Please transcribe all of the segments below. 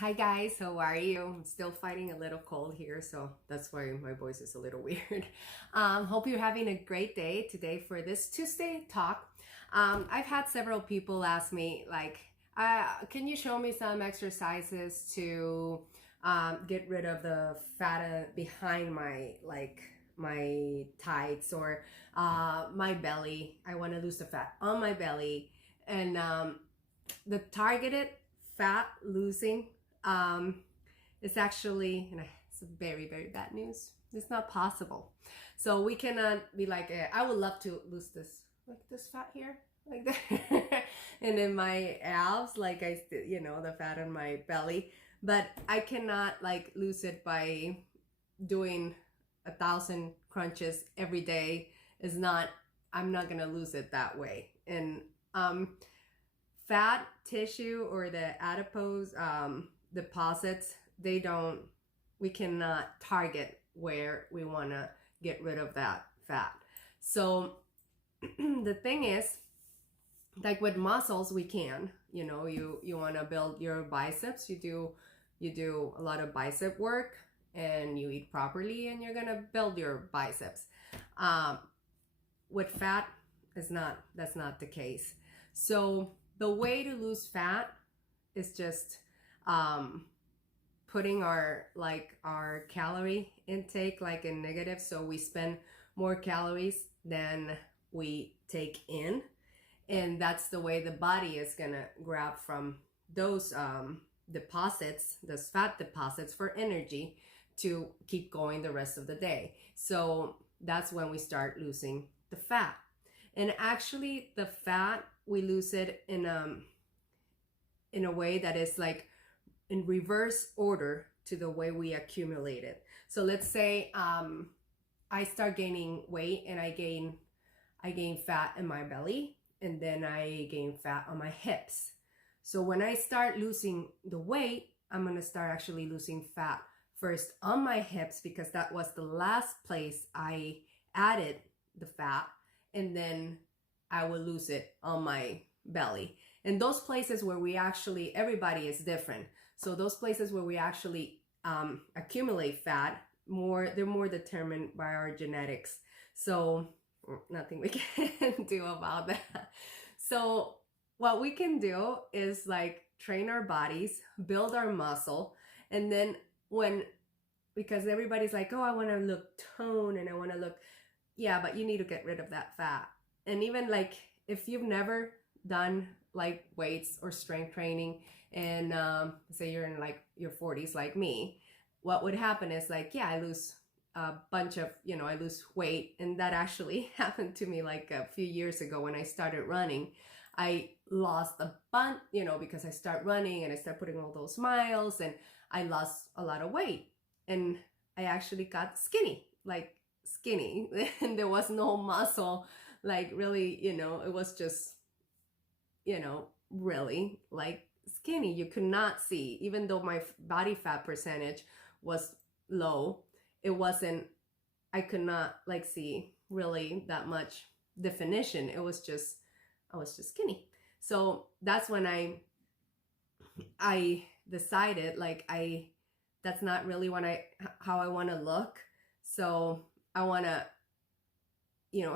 Hi guys, how are you? I'm still fighting a little cold here, so that's why my voice is a little weird. Hope you're having a great day today for this Tuesday talk. I've had several people ask me, like, can you show me some exercises to get rid of the fat behind my tights or my belly? I want to lose the fat on my belly, and the targeted fat losing um, it's actually, and it's very, very bad news. It's not possible. So we cannot be like, I would love to lose this, like this fat here, like that. And in my abs, like the fat on my belly. But I cannot like lose it by doing 1,000 crunches every day. Is not, I'm not going to lose it that way. And fat tissue or the adipose deposits, we cannot target where we want to get rid of that fat. So the thing is, like with muscles, we can, you want to build your biceps, you do a lot of bicep work and you eat properly and you're going to build your biceps. With fat, that's not the case. So the way to lose fat is just putting our calorie intake like in negative, so we spend more calories than we take in, and that's the way the body is gonna grab from those deposits, those fat deposits, for energy to keep going the rest of the day. So that's when we start losing the fat. And actually the fat, we lose it in a way that is like in reverse order to the way we accumulate it. So let's say I start gaining weight and I gain fat in my belly, and then I gain fat on my hips. So when I start losing the weight, I'm gonna start actually losing fat first on my hips, because that was the last place I added the fat, and then I will lose it on my belly. And those places where we actually, everybody is different. So those places where we actually accumulate fat, they're more determined by our genetics. So nothing we can do about that. So what we can do is like train our bodies, build our muscle, and then because everybody's like, oh, I want to look toned and I want to look, yeah, but you need to get rid of that fat. And even like if you've never done like weights or strength training, and say you're in like your 40s like me, what would happen is like, yeah, I lose a bunch of, I lose weight. And that actually happened to me like a few years ago when I started running. I lost a bunch, because I start running and I start putting all those miles, and I lost a lot of weight, and I actually got skinny, and there was no muscle, like really, it was just, really like skinny. You could not see, even though my body fat percentage was low, I could not like see really that much definition. I was just skinny. So that's when I decided like that's not really how I want to look. So I want to,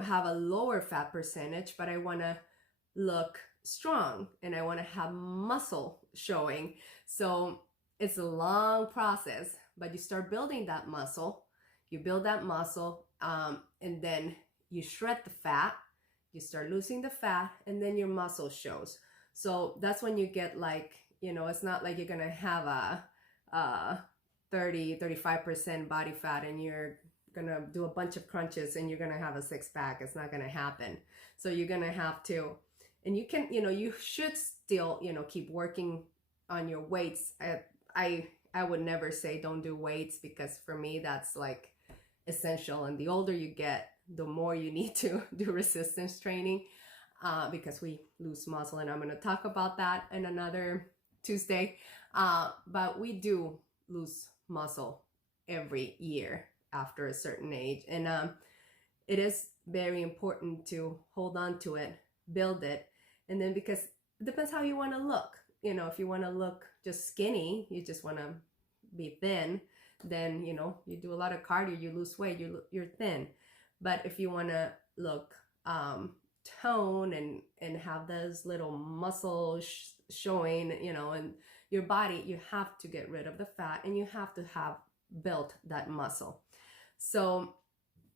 have a lower fat percentage, but I want to look strong and I want to have muscle showing. So it's a long process, but you start building that muscle. You build that muscle, and then you shred the fat. You start losing the fat, and then your muscle shows. So that's when you get like, it's not like you're gonna have a 35% body fat and you're gonna do a bunch of crunches and you're gonna have a six-pack. It's not gonna happen. So you're gonna have to, and you can, you should still, keep working on your weights. I would never say don't do weights, because for me that's like essential. And the older you get, the more you need to do resistance training, because we lose muscle, and I'm going to talk about that in another Tuesday. But we do lose muscle every year after a certain age, and it is very important to hold on to it, build it, and then because it depends how you want to look. you know, if you want to look just skinny, you just want to be thin, then, you know, you do a lot of cardio, you lose weight, you're thin. But if you want to look tone and have those little muscles showing, you know, in your body, you have to get rid of the fat and you have to have built that muscle. So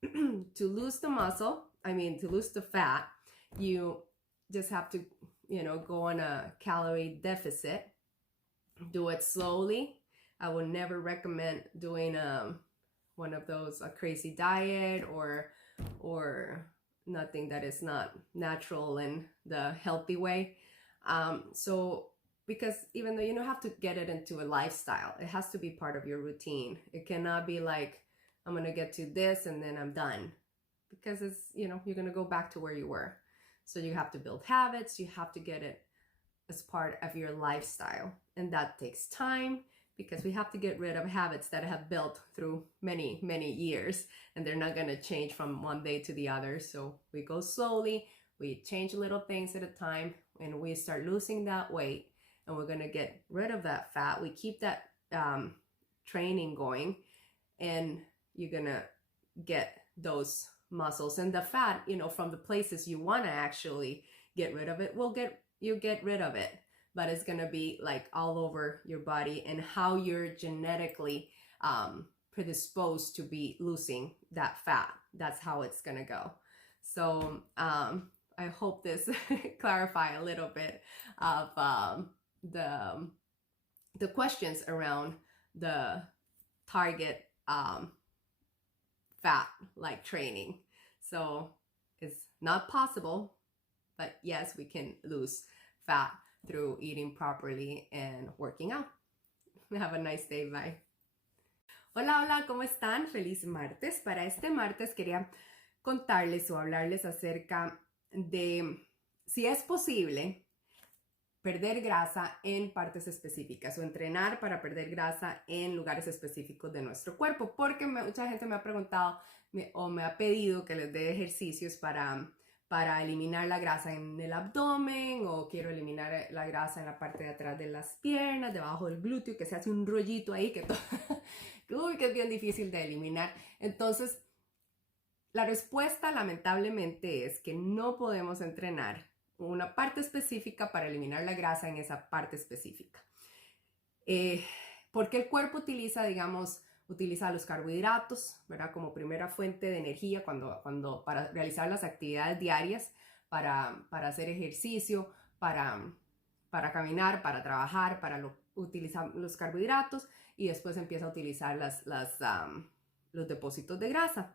to lose the muscle, to lose the fat, you just have to, you know, go on a calorie deficit. Do it slowly. I would never recommend doing one of those, a crazy diet or nothing that is not natural in the healthy way. So because even though you don't have to get it into a lifestyle, it has to be part of your routine. It cannot be like, I'm going to get to this and then I'm done, because it's, you know, you're going to go back to where you were. So you have to build habits. You have to get it as part of your lifestyle. And that takes time, because we have to get rid of habits that have built through many, many years, and they're not going to change from one day to the other. So we go slowly, we change little things at a time, and we start losing that weight, and we're going to get rid of that fat. We keep that training going, and you're going to get those muscles and the fat, you know, from the places you want to actually get rid of it. You get rid of it, but it's going to be like all over your body, and how you're genetically predisposed to be losing that fat. That's how it's going to go. So I hope this clarify a little bit of the questions around the target fat like training. So it's not possible, but yes, we can lose fat through eating properly and working out. Have a nice day. Bye. Hola, hola, ¿cómo están? Feliz martes. Para este martes quería contarles o hablarles acerca de si es posible perder grasa en partes específicas o entrenar para perder grasa en lugares específicos de nuestro cuerpo, porque mucha gente me ha preguntado o me ha pedido que les dé ejercicios para eliminar la grasa en el abdomen, o quiero eliminar la grasa en la parte de atrás de las piernas, debajo del glúteo, que se hace un rollito ahí que es bien difícil de eliminar. Entonces, la respuesta lamentablemente es que no podemos entrenar una parte específica para eliminar la grasa en esa parte específica. Porque el cuerpo utiliza los carbohidratos, ¿verdad? Como primera fuente de energía para realizar las actividades diarias, para hacer ejercicio, para caminar, para trabajar, utilizar los carbohidratos, y después empieza a utilizar los depósitos de grasa.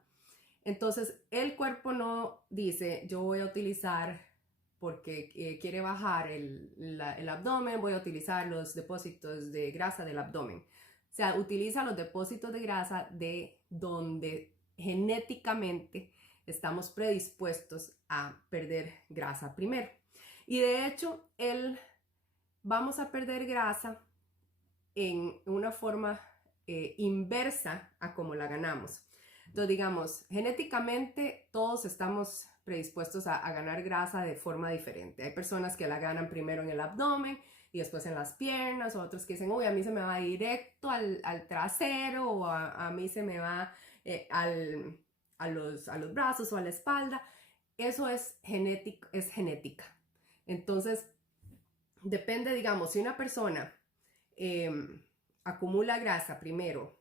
Entonces, el cuerpo no dice, yo voy a utilizar, porque quiere bajar el abdomen, voy a utilizar los depósitos de grasa del abdomen. O sea, utiliza los depósitos de grasa de donde genéticamente estamos predispuestos a perder grasa primero. Y de hecho, vamos a perder grasa en una forma inversa a como la ganamos. Entonces, digamos, genéticamente todos estamos predispuestos a ganar grasa de forma diferente. Hay personas que la ganan primero en el abdomen y después en las piernas, o otros que dicen, uy, a mí se me va directo al trasero, o a mí se me va a los brazos o a la espalda. Eso es genética. Entonces, depende, digamos, si una persona acumula grasa primero,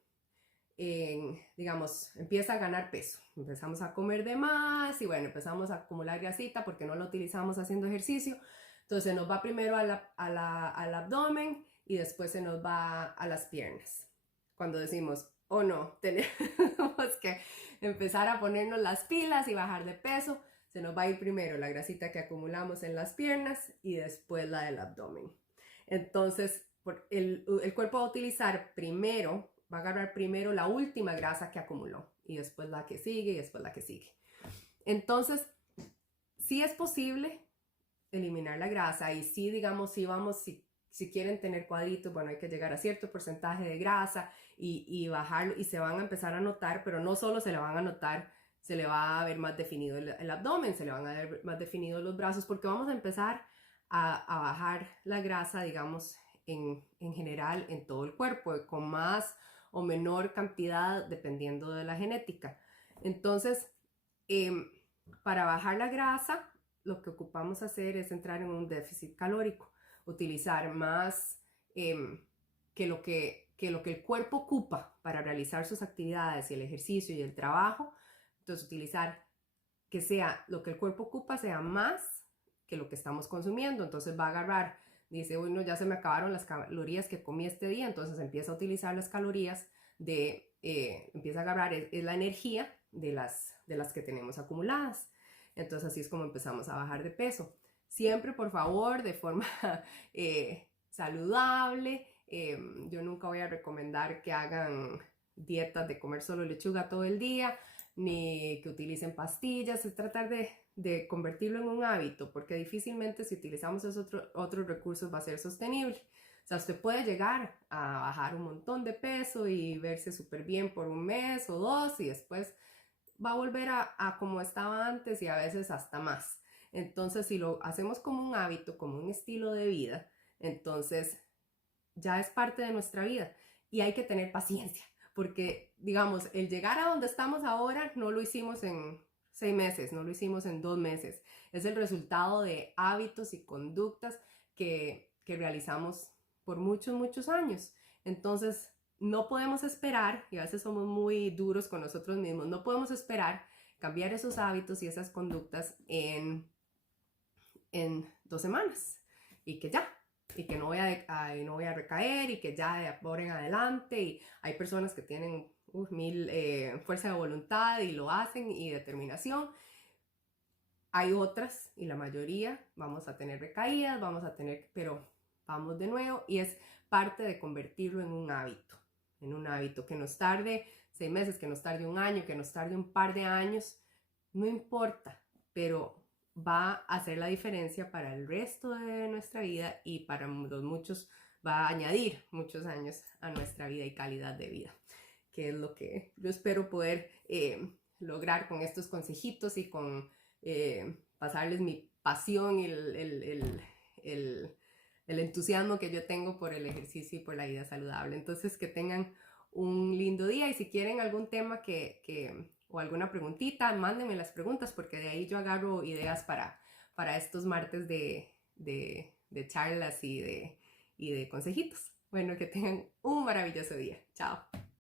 digamos, empieza a ganar peso, empezamos a comer de más y bueno, empezamos a acumular grasita porque no lo utilizamos haciendo ejercicio. Entonces nos va primero al abdomen y después se nos va a las piernas. Cuando decimos, oh no, tenemos que empezar a ponernos las pilas y bajar de peso, se nos va a ir primero la grasita que acumulamos en las piernas y después la del abdomen. Entonces el cuerpo va a utilizar primero, va a agarrar primero la última grasa que acumuló y después la que sigue y después la que sigue. Entonces, sí es posible eliminar la grasa, y sí, digamos, si quieren tener cuadritos, bueno, hay que llegar a cierto porcentaje de grasa y bajarlo, y se van a empezar a notar, pero no solo se le van a notar, se le va a ver más definido el abdomen, se le van a ver más definidos los brazos, porque vamos a empezar a bajar la grasa, digamos, en general en todo el cuerpo, con más o menor cantidad dependiendo de la genética. Entonces, para bajar la grasa, lo que ocupamos hacer es entrar en un déficit calórico, utilizar más que lo que el cuerpo ocupa para realizar sus actividades y el ejercicio y el trabajo. Entonces, utilizar que sea lo que el cuerpo ocupa sea más que lo que estamos consumiendo. Entonces va a agarrar, dice, bueno, ya se me acabaron las calorías que comí este día, entonces empieza a utilizar las calorías empieza a agarrar es la energía de las que tenemos acumuladas. Entonces así es como empezamos a bajar de peso. Siempre, por favor, de forma saludable. Yo nunca voy a recomendar que hagan dietas de comer solo lechuga todo el día, ni que utilicen pastillas. Es tratar de convertirlo en un hábito, porque difícilmente si utilizamos esos otros recursos va a ser sostenible. O sea, usted puede llegar a bajar un montón de peso y verse súper bien por un mes o dos y después va a volver a como estaba antes y a veces hasta más. Entonces, si lo hacemos como un hábito, como un estilo de vida, entonces ya es parte de nuestra vida y hay que tener paciencia, porque digamos, el llegar a donde estamos ahora no lo hicimos en 6 meses, no lo hicimos en 2 meses, es el resultado de hábitos y conductas que realizamos por muchos años. Entonces, no podemos esperar, y a veces somos muy duros con nosotros mismos, no podemos esperar cambiar esos hábitos y esas conductas en 2 semanas y que ya, y que no voy no voy a recaer y que ya de ahora en adelante. Y hay personas que tienen mil fuerza de voluntad y lo hacen y determinación. Hay otras y la mayoría vamos a tener recaídas, pero vamos de nuevo y es parte de convertirlo en un hábito que nos tarde 6 meses, que nos tarde un año, que nos tarde un par de años, no importa, pero va a hacer la diferencia para el resto de nuestra vida y para los muchos va a añadir muchos años a nuestra vida y calidad de vida, que es lo que yo espero poder lograr con estos consejitos y con pasarles mi pasión y el entusiasmo que yo tengo por el ejercicio y por la vida saludable. Entonces, que tengan un lindo día y si quieren algún tema o alguna preguntita, mándenme las preguntas porque de ahí yo agarro ideas para estos martes de charlas y de consejitos. Bueno, que tengan un maravilloso día. Chao.